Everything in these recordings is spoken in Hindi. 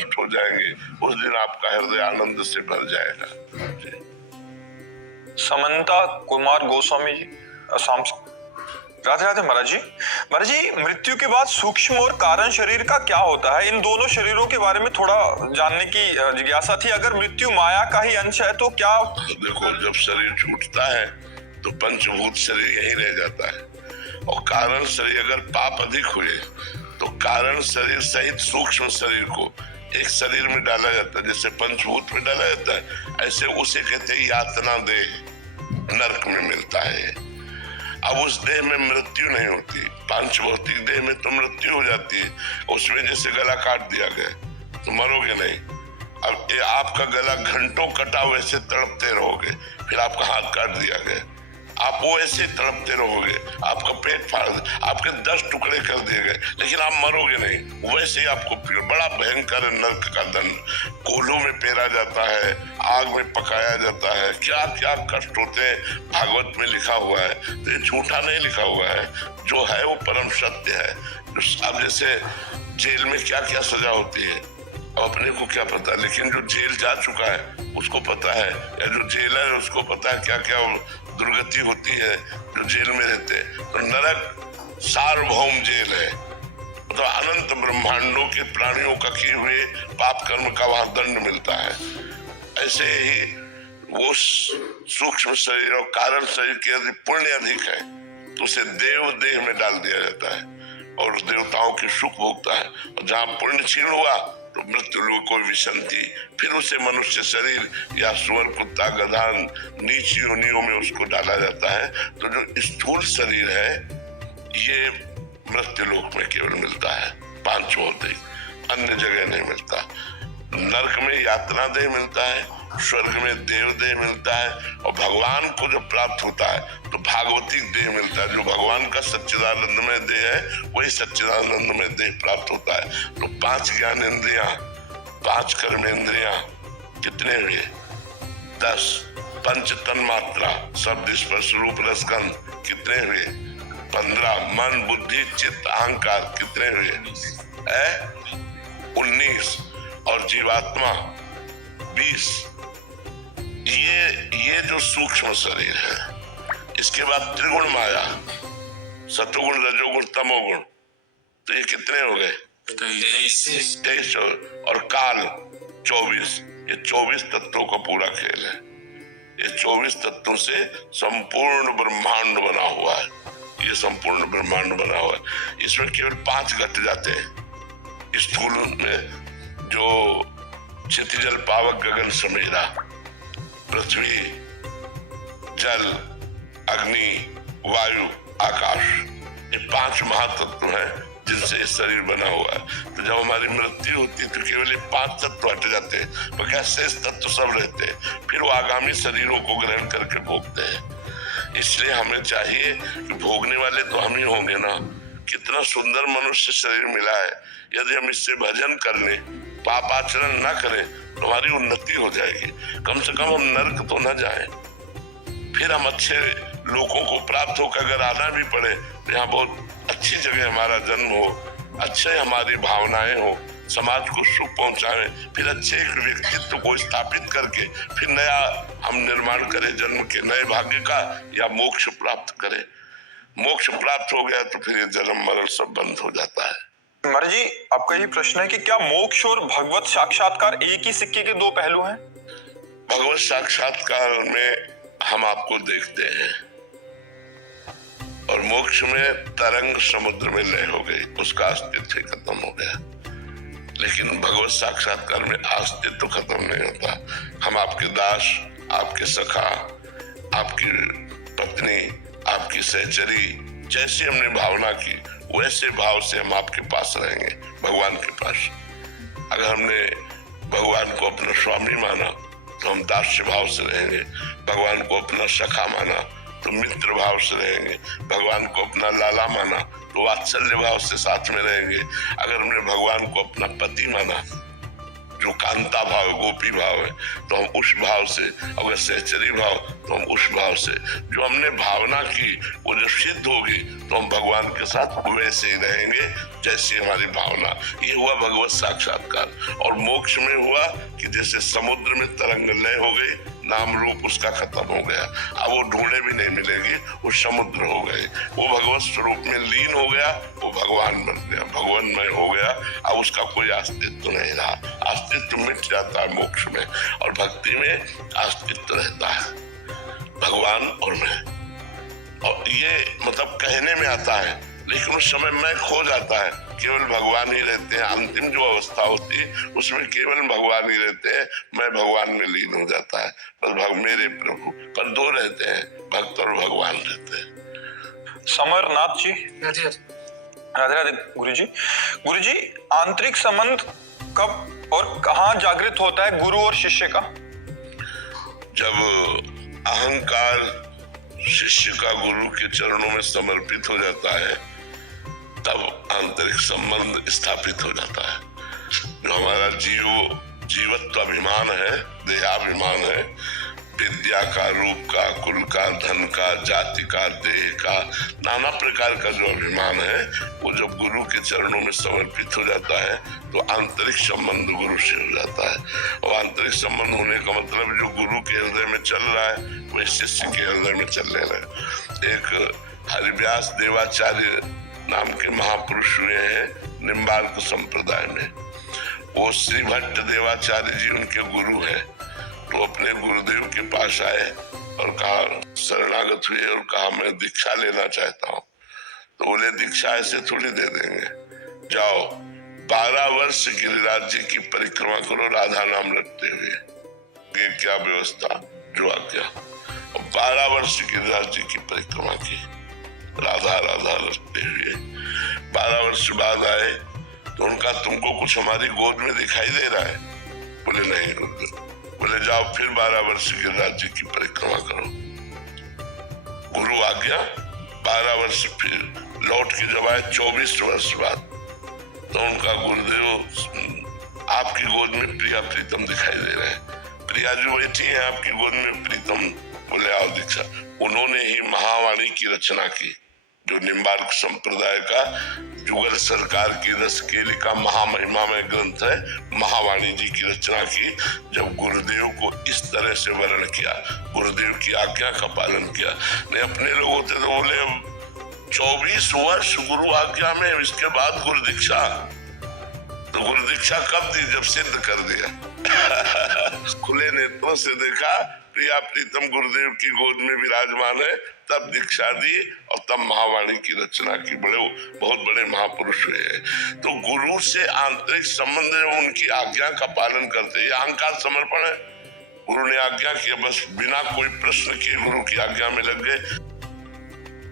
हो जाएंगे, उस दिन आपका हृदय आनंद से भर जाएगा। समंता कुमार गोस्वामी जी, असम से। राधे राधे महाराज जी। महाराज जी, मृत्यु के बाद सूक्ष्म और कारण शरीर का क्या होता है? इन दोनों शरीरों के बारे में थोड़ा जानने की जिज्ञासा थी। अगर मृत्यु माया का ही अंश है तो क्या? देखो, जब शरीर छूटता है तो पंचभूत शरीर यही रह जाता है, और कारण शरीर अगर पाप अधिक हुए तो कारण शरीर सहित सूक्ष्म शरीर को एक शरीर में डाला जाता है, जैसे पंचभूत में डाला जाता है, ऐसे उसे कहते हैं यातना देह, नरक में मिलता है। अब उस देह में मृत्यु नहीं होती, पांच भौतिक देह में तो मृत्यु हो जाती है, उसमें जैसे गला काट दिया गया तो मरोगे नहीं। अब ये आपका गला घंटों कटा वैसे तड़पते रहोगे, फिर आपका हाथ काट दिया गया, आप वो ऐसे तड़पते रहोगे, आपका पेट फाड़, आपके 10 टुकड़े कर दिए गए, लेकिन आप मरोगे नहीं। वैसे ही आपको फिर बड़ा भयंकर नरक का दंड, कोल्हू में पेरा जाता है, आग में पकाया जाता है, क्या क्या कष्ट होते हैं, भागवत में लिखा हुआ है। तो ये झूठा नहीं लिखा हुआ है, जो है वो परम सत्य है। अब जैसे जेल में क्या क्या सजा होती है अब अपने को क्या पता, लेकिन जो जेल जा चुका है उसको पता है, या जो जेलर है उसको पता है क्या क्या दुर्गति होती है जो जेल में रहते हैं। तो नरक सार्वभौम जेल है, तो अनंत ब्रह्मांडों के प्राणियों का किए हुए पाप कर्म का वहां दंड मिलता है। ऐसे ही वो सूक्ष्म शरीर और कारण शरीर के यदि पुण्य अधिक है तो उसे देव देह में डाल दिया जाता है और देवताओं के सुख भोगता है। और जहाँ पुण्य क्षीण हुआ तो मृत्यु लोग कोई विसंति, फिर उसे मनुष्य शरीर या सुअर, कुत्ता, गधा, नीच योनियों में उसको डाला जाता है। तो जो स्थूल शरीर है ये मृत्यु लोक में केवल मिलता है, पांच भौतिक, अन्य जगह नहीं मिलता। नरक में यातना देह मिलता है, स्वर्ग में देव देह मिलता है, और भगवान को जो प्राप्त होता है तो भागवतिक देह मिलता है। जो भगवान का सच्चिदानंद में देह है वही सच्चिदानंद में देह प्राप्त होता है। तो 5 ज्ञानेंद्रियां, 5 कर्मेंद्रियां कितने हुए? 10। पंच तन्मात्रा, शब्द, स्पर्श, रूप, रसगंध कितने हुए? 15। मन, बुद्धि, चित्त, अहंकार कितने हुए? 19। और जीवात्मा 20। ये जो सूक्ष्म शरीर है, इसके बाद त्रिगुण माया, सतोगुण, रजोगुण, तमोगुण, तो ये कितने हो गए? 23। और काल 24। ये 24 तत्वों का पूरा खेल है। ये 24 तत्वों से संपूर्ण ब्रह्मांड बना हुआ है। ये संपूर्ण ब्रह्मांड बना हुआ है। इसमें केवल 5 घट जाते हैं स्थूल में, जो क्षितिजल, पावक, गगन, समेरा, पृथ्वी, जल, अग्नि, वायु, आकाश, ये 5 महातत्व हैं जिनसे शरीर बना हुआ है। तो जब हमारी मृत्यु होती है तो केवल ये 5 तत्व हट जाते हैं, तो क्या शेष तत्व सब रहते हैं, फिर वो आगामी शरीरों को ग्रहण करके भोगते हैं। इसलिए हमें चाहिए कि भोगने वाले तो हम ही होंगे ना। कितना सुंदर मनुष्य शरीर मिला है, यदि हम इससे भजन कर लें, पाप आचरण न करें तो हमारी उन्नति हो जाएगी। कम से कम हम नरक तो न जाएं, फिर हम अच्छे लोगों को प्राप्त होकर अगर आना भी पड़े तो यहाँ बहुत अच्छी जगह हमारा जन्म हो, अच्छे हमारी भावनाएं हो, समाज को सुख पहुंचाएं, फिर अच्छे एक व्यक्तित्व को स्थापित करके फिर नया हम निर्माण करें जन्म के नए भाग्य का, या मोक्ष प्राप्त करें। मोक्ष प्राप्त हो गया तो फिर ये जन्म मरण सब बंद हो जाता है। महाराज जी, आपका ये प्रश्न है कि क्या मोक्ष और भगवत साक्षात्कार एक ही सिक्के के 2 पहलू हैं? भगवत साक्षात्कार में हम आपको देखते हैं और मोक्ष में तरंग समुद्र में लय हो गई, उसका अस्तित्व खत्म हो गया। लेकिन भगवत साक्षात्कार में अस्तित्व खत्म नहीं होता। हम आपके दास, आपके सखा, आपकी पत्नी, आपकी सहचरी, जैसी हमने भावना की वैसे भाव से हम आपके पास रहेंगे, भगवान के पास। अगर हमने भगवान को अपना स्वामी माना तो हम दास्य भाव से रहेंगे, भगवान को अपना सखा माना तो मित्र भाव से रहेंगे, भगवान को अपना लाला माना तो वात्सल्य भाव से साथ में रहेंगे। अगर हमने भगवान को अपना पति माना, जो कांता भाव है, गोपी भाव है, तो हम उस भाव से, अगर सहचरी भाव तो हम उस भाव से, जो हमने भावना की वो जब सिद्ध होगी तो हम भगवान के साथ वैसे ही रहेंगे जैसी हमारी भावना। ये हुआ भगवत साक्षात्कार। और मोक्ष में हुआ कि जैसे समुद्र में तरंग लय हो गई, नाम रूप उसका खत्म हो गया, अब वो ढूंढे भी नहीं मिलेगी, वो समुद्र हो गए, वो भगवत स्वरूप में लीन हो गया, वो भगवान बन गया, भगवानमय हो गया। अब उसका कोई अस्तित्व नहीं रहा, अस्तित्व मिट जाता है मोक्ष में, और भक्ति में अस्तित्व रहता है, भगवान और मैं। और ये मतलब कहने में आता है, लेकिन उस समय मैं खो जाता है, केवल भगवान ही रहते हैं। अंतिम जो अवस्था होती है उसमें केवल भगवान ही रहते हैं, मैं भगवान में लीन हो जाता है, बस मेरे प्रभु। पर दो रहते हैं, भक्त और भगवान रहते हैं। समरनाथ जी, राधे राधे गुरु जी। गुरु जी, आंतरिक संबंध कब और कहाँ जागृत होता है गुरु और शिष्य का? जब अहंकार शिष्य का गुरु के चरणों में समर्पित हो जाता है, तब आंतरिक संबंध स्थापित हो जाता है। जो हमारा जीवत्व अभिमान है, देहाभिमान है, विद्या का, रूप का, कुल का, धन का, जाति का, देह का, नाना प्रकार का जो अभिमान है, वो जब गुरु के चरणों में समर्पित हो जाता है तो आंतरिक संबंध गुरु से हो जाता है। और आंतरिक संबंध होने का मतलब जो गुरु के हृदय में चल रहा है वही शिष्य के हृदय में चलने लगे। एक हरिव्यास देवाचार्य नाम के महापुरुष हुए हैं निम्बार्क संप्रदाय में। वो श्री भट्ट देवाचार्य जी उनके गुरु हैं। तो अपने गुरुदेव के पास आए और कहा, शरणागत हुए और कहा मैं दीक्षा लेना चाहता हूँ। तो बोले दीक्षा ऐसे थोड़ी दे देंगे, जाओ 12 वर्ष गिरिराज जी की परिक्रमा करो राधा नाम रखते हुए। ये क्या व्यवस्था, जो आज्ञा। 12 वर्ष गिरिराज जी की परिक्रमा की, राधा राधा रखते हुए। 12 वर्ष बाद आए तो उनका, तुमको कुछ हमारी गोद में दिखाई दे रहा है? बोले नहीं गुरुदेव। बोले जाओ फिर 12 वर्ष गिरिराज जी की परिक्रमा करो। गुरु आज्ञा। 12 वर्ष फिर लौट के जब आए 24 वर्ष बाद, तो उनका गुरुदेव आपकी गोद में प्रिया प्रीतम दिखाई दे रहे हैं। प्रिया जी बैठी है आपकी गोद में, प्रीतम। बोले आओ दीक्षा। उन्होंने ही महावाणी की रचना की, जो निम्बार्क संप्रदाय का जुगल सरकार की रसकेली का महामहिमामय ग्रंथ है, महावाणी जी की रचना की। जब गुरुदेव को इस तरह से वर्ण किया, गुरुदेव की आज्ञा का पालन किया। नहीं अपने लोग होते तो बोले 24 वर्ष गुरु आज्ञा में, इसके बाद गुरु दीक्षा। तो गुरु दीक्षा कब दी? जब सिद्ध कर दिया। खुले नेत्रों से देखा प्रिया प्रीतम गुरुदेव की गोद में विराजमान है, तब दीक्षा दी और तब महावाणी की रचना की। बहुत बड़े महापुरुष हुए हैं। तो गुरु से आंतरिक संबंध है, उनकी आज्ञा का पालन करते हैं। अहंकार समर्पण है, गुरु ने आज्ञा की, बस बिना कोई प्रश्न किए गुरु की आज्ञा में लग गए।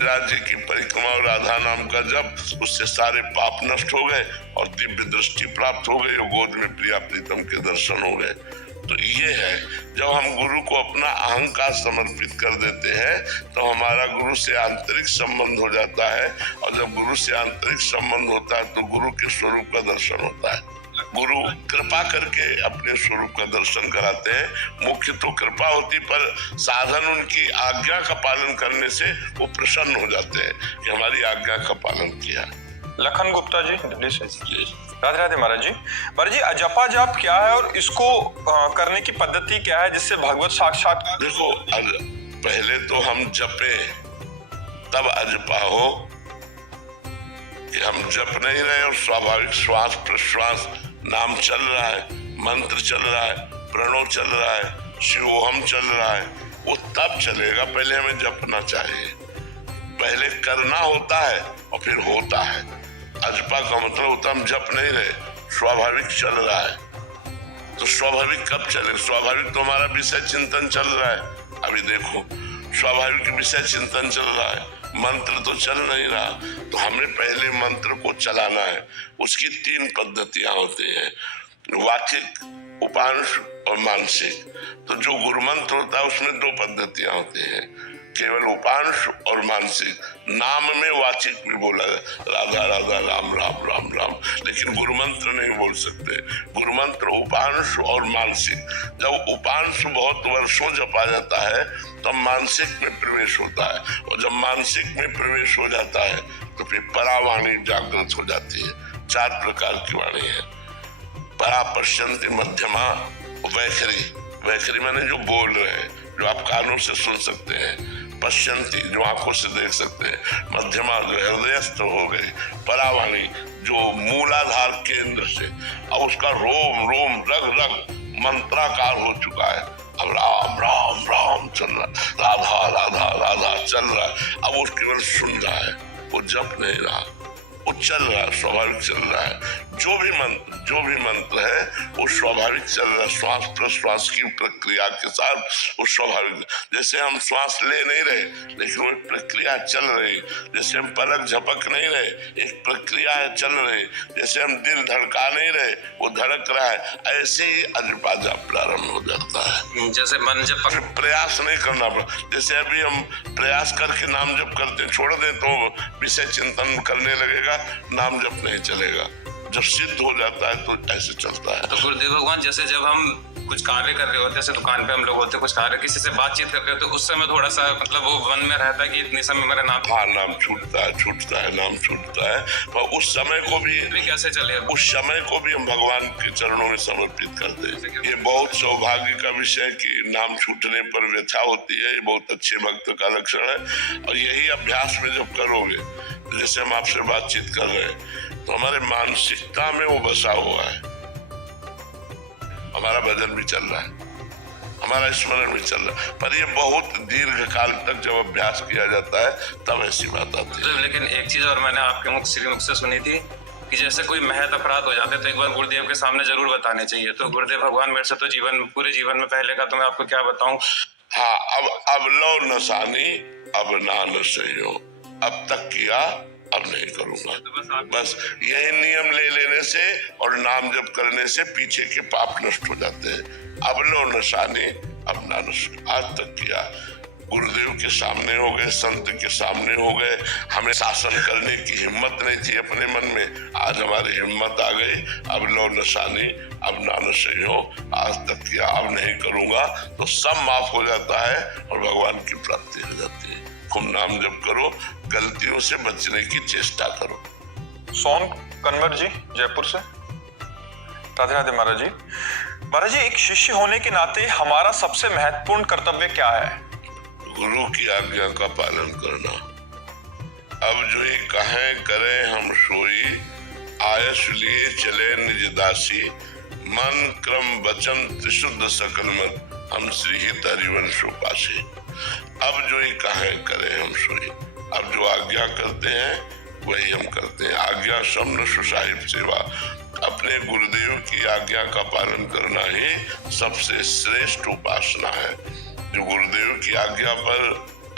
राज्य की परिक्रमा और राधा नाम का जब, उससे सारे पाप नष्ट हो गए और दिव्य दृष्टि प्राप्त हो गई और गोद में प्रिया प्रीतम के दर्शन हो गए। तो ये है, जब हम गुरु को अपना अहंकार समर्पित कर देते हैं तो हमारा गुरु से आंतरिक संबंध हो जाता है। और जब गुरु से आंतरिक संबंध होता है तो गुरु के स्वरूप का दर्शन होता है। गुरु कृपा करके अपने स्वरूप का दर्शन कराते हैं। मुख्य तो कृपा होती, पर साधन उनकी आज्ञा का पालन करने से वो प्रसन्न हो जाते हैं कि हमारी आज्ञा का पालन किया। लखन गुप्ता जी, दिल्ली से। राधे राधे महाराज जी। महाराज जी, अजपा जाप क्या है और इसको करने की पद्धति क्या है जिससे भगवत साक्षात्कार? देखो, पहले तो हम जपे तब अजपा हो, कि हम जप नहीं रहे और स्वाभाविक श्वास प्रश्वास नाम चल रहा है, मंत्र चल रहा है, प्रणव चल रहा है, शिवोहम चल रहा है, वो तब चलेगा। पहले हमें जपना चाहिए, पहले करना होता है और फिर होता है। अजपा का मतलब होता है हम जप नहीं रहे, स्वाभाविक चल रहा है। तो स्वाभाविक कब चले? स्वाभाविक तो हमारा विषय चिंतन चल रहा है। अभी देखो, स्वाभाविक विषय चिंतन चल रहा है, मंत्र तो चल नहीं रहा। तो हमें पहले मंत्र को चलाना है। उसकी 3 पद्धतियां होती हैं, वाचिक, उपांश और मानसिक। तो जो गुरु मंत्र होता है उसमें 2 पद्धतियां होती हैं। केवल उपांश और मानसिक, नाम में वाचिक भी बोला है, राधा राधा राम राम राम राम, लेकिन गुरु मंत्र नहीं बोल सकते। गुरु मंत्र उपांश और मानसिक, जब उपांश बहुत वर्षों जपा जाता है तब मानसिक में प्रवेश होता है, और जब मानसिक में प्रवेश हो जाता है तो फिर परावाणी जागृत हो जाती है। 4 प्रकार की वाणी है। परा, पश्यंती, मध्यमा, वैखरी। वैखरी माने जो बोल रहे हैं, जो आप कानों से सुन सकते हैं। पश्यंती, जो आंखों से देख सकते हैं। मध्यमा, जो हृदयस्थ हो गई। परावाणी, जो मूलाधार केंद्र से अब उसका रोम रोम रग रग मंत्राकार हो चुका है। अब राम राम राम चल रहा, राधा राधा राधा चल रहा है। अब वो केवल सुन रहा है, वो जप नहीं रहा, वो चल रहा है, स्वाभाविक चल रहा है। जो भी मंत्र है वो स्वाभाविक चल रहा है, श्वास प्रश्वास की प्रक्रिया के साथ वो स्वाभाविक। जैसे हम श्वास ले नहीं रहे लेकिन वो प्रक्रिया चल रही, जैसे हम पलक झपक नहीं रहे, एक प्रक्रिया है चल रही, जैसे हम दिल धड़का नहीं रहे वो धड़क रहा है, ऐसे ही अजपाजा प्रारंभ हो जाता है। जैसे मन जब प्रयास नहीं करना पड़ा, जैसे अभी हम प्रयास करके नाम जप करते छोड़ दें तो विषय चिंतन करने लगेगा, नाम जप नहीं चलेगा। जब सिद्ध हो जाता है तो ऐसे चलता है। तो गुरुदेव भगवान, जैसे जब हम कुछ कार्य कर रहे होते हैं, जैसे दुकान पे हम लोग होते हैं, कुछ कार्य किसी से बातचीत कर रहे होते हैं, उस समय थोड़ा सा मतलब वो मन में रहता है कि इतने समय मेरा नाम, हाँ नाम छूटता है, नाम छूटता है, पर उस समय को भी कैसे चले, उस समय को भी हम भगवान के चरणों में समर्पित कर दें। ये बहुत सौभाग्य का विषय कि नाम छूटने पर व्यथा होती है, ये बहुत अच्छे भक्त का लक्षण है। और यही अभ्यास में जब करोगे, जैसे हम आपसे बातचीत कर रहे हैं तो हमारे मानसिकता में वो बसा हुआ है, हमारा भजन भी चल रहा है, हमारा स्मरण भी चल रहा है। पर ये बहुत दीर्घ काल तक जब अभ्यास किया जाता है तब ऐसी बात आती है। लेकिन एक चीज और मैंने आपके मुख श्रीमुख से सुनी थी कि जैसे कोई महत अपराध हो जाते तो एक बार गुरुदेव के सामने जरूर बताने चाहिए। तो गुरुदेव भगवान, मेरे से तो पूरे जीवन में पहले का तो मैं आपको क्या बताऊं। हाँ, अब लो नसानी अब ना नसयो, अब तक किया अब नहीं करूंगा। तो बस यही नियम ले लेने से और नाम जप करने से पीछे के पाप नष्ट हो जाते हैं। अब लो नशाने अब ना नशा, आज तक किया, गुरुदेव के सामने हो गए, संत के सामने हो गए, हमें शासन करने की हिम्मत नहीं थी अपने मन में, आज हमारी हिम्मत आ गई। अब लो नशानी अब ना नशे हो, आज तक किया अब नहीं करूंगा, तो सब माफ हो जाता है और भगवान की प्राप्ति हो जाती है। खूब नाम जप करो, गलतियों से बचने की चेष्टा करो। सोन कन्वर जी जयपुर से। राधे राधे महाराज जी। महाराज जी, एक शिष्य होने के नाते हमारा सबसे महत्वपूर्ण कर्तव्य क्या है? गुरु की आज्ञा का पालन करना। अब जो ये कहें करें हम सोई, आयस लिए चले निज दासी, मन क्रम वचन त्रिशुद्ध सकल मत, हम श्री हित हरिवंश उपासी। अब जो ये कहें करें हम सोई, अब जो आज्ञा करते हैं वही हम करते हैं। आज्ञा शब्द सुसाहिब सेवा, अपने गुरुदेव की आज्ञा का पालन करना ही सबसे श्रेष्ठ उपासना है। जो गुरुदेव की आज्ञा पर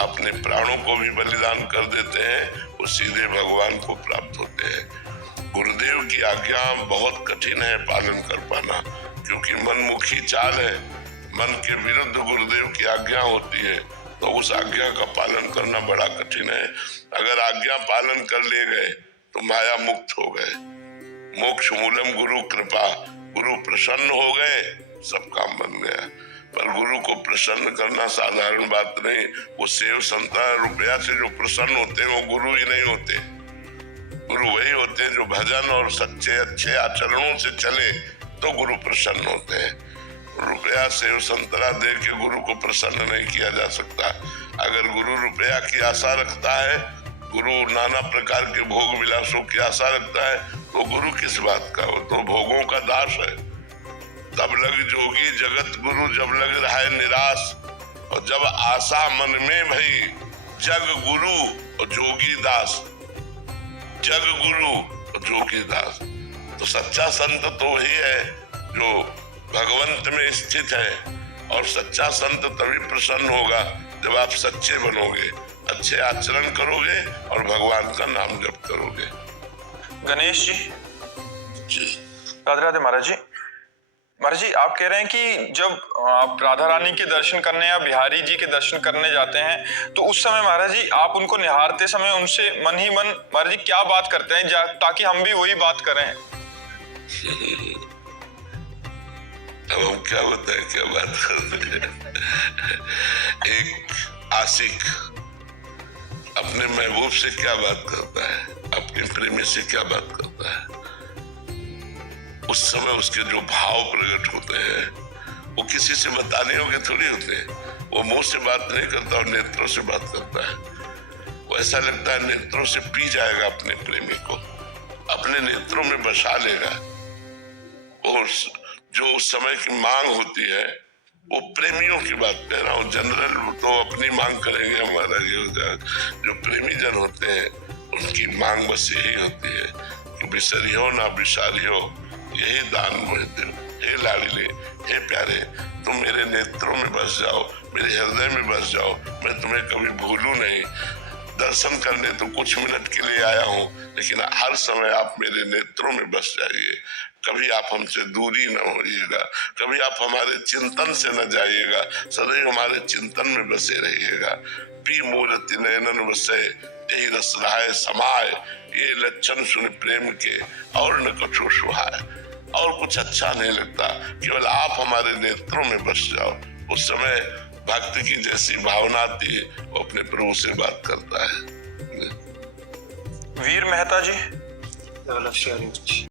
अपने प्राणों को भी बलिदान कर देते हैं वो सीधे भगवान को प्राप्त होते हैं। गुरुदेव की आज्ञा बहुत कठिन है पालन कर पाना, क्योंकि मनमुखी चाल है, मन के विरुद्ध गुरुदेव की आज्ञा होती है, तो उस आज्ञा का पालन करना बड़ा कठिन है। अगर आज्ञा पालन कर ले गए तो माया मुक्त हो गए, मोक्ष मूलम गुरु कृपा, गुरु प्रसन्न हो गए, सब काम बन गया। पर गुरु को प्रसन्न करना साधारण बात नहीं। वो सेव संता रुपया से जो प्रसन्न होते हैं वो गुरु ही नहीं होते। गुरु वही होते हैं जो भजन और सच्चे अच्छे आचरणों से चले तो गुरु प्रसन्न होते हैं। रुपया सेव संतरा दे के गुरु को प्रसन्न नहीं किया जा सकता। अगर गुरु रुपया की आशा रखता है, गुरु नाना प्रकार के भोग विलासों की आशा रखता है, तो गुरु किस बात का, वो तो भोगों का दास है। तब लग जोगी जगत गुरु, जब लग रहा है निराश, और जब आशा मन में भई, जग गुरु और जोगी दास, जग गुरु और जोगी दास। तो सच्चा संत तो वही है जो भगवंत में स्थित है, और सच्चा संत तभी प्रसन्न होगा जब आप सच्चे बनोगे, अच्छे आचरण करोगे और भगवान का नाम जप करोगे। गणेश जी। जी राधे राधे महाराज जी। महाराज जी, आप कह रहे हैं कि जब आप राधा रानी के दर्शन करने या बिहारी जी के दर्शन करने जाते हैं तो उस समय महाराज जी आप उनको निहारते समय उनसे मन ही मन महाराज जी क्या बात करते हैं ताकि हम भी वही बात करें? अब हम क्या बताएं, क्या बात करते हैं। एक आशिक अपने महबूब से क्या बात करता है, अपने प्रेमी से क्या बात करता है, उस समय उसके जो भाव प्रकट होते हैं वो किसी से बताने योग्य थोड़ी होते हैं। वो मुंह से बात नहीं करता और नेत्रों से बात करता है। वो ऐसा लगता है नेत्रों से पी जाएगा अपने प्रेमी को, अपने नेत्रों में बसा लेगा। और जो उस समय की मांग होती है, वो प्रेमियों की बात कह रहा हूँ, जनरल तो अपनी मांग करेंगे हमारा। जो प्रेमी जन होते हैं उनकी मांग बस यही होती है कि बिसरियो ना बिसारियो, यही दान मोहे दो। हे लाडले, हे प्यारे, तुम मेरे नेत्रों में बस जाओ, मेरे हृदय में बस जाओ, मैं तुम्हें कभी भूलूं नहीं। दर्शन करने तो कुछ मिनट के लिए आया हूँ, लेकिन हर समय आप मेरे नेत्रों में बस जाइए। कभी आप हमसे दूरी न होइएगा, कभी आप हमारे चिंतन से न जाइएगा, सदैव हमारे चिंतन में बसे रहिएगा। पी मूर्ति नयनन बसे, यही रस रहाए समाए, ये लक्षण सुन प्रेम के और न कछु सुहाए। और कुछ अच्छा नहीं लगता, केवल आप हमारे नेत्रों में बस जाओ। उस समय भक्ति की जैसी भावना आती है, वो अपने प्रभु से बात करता है। वीर मेहता जी,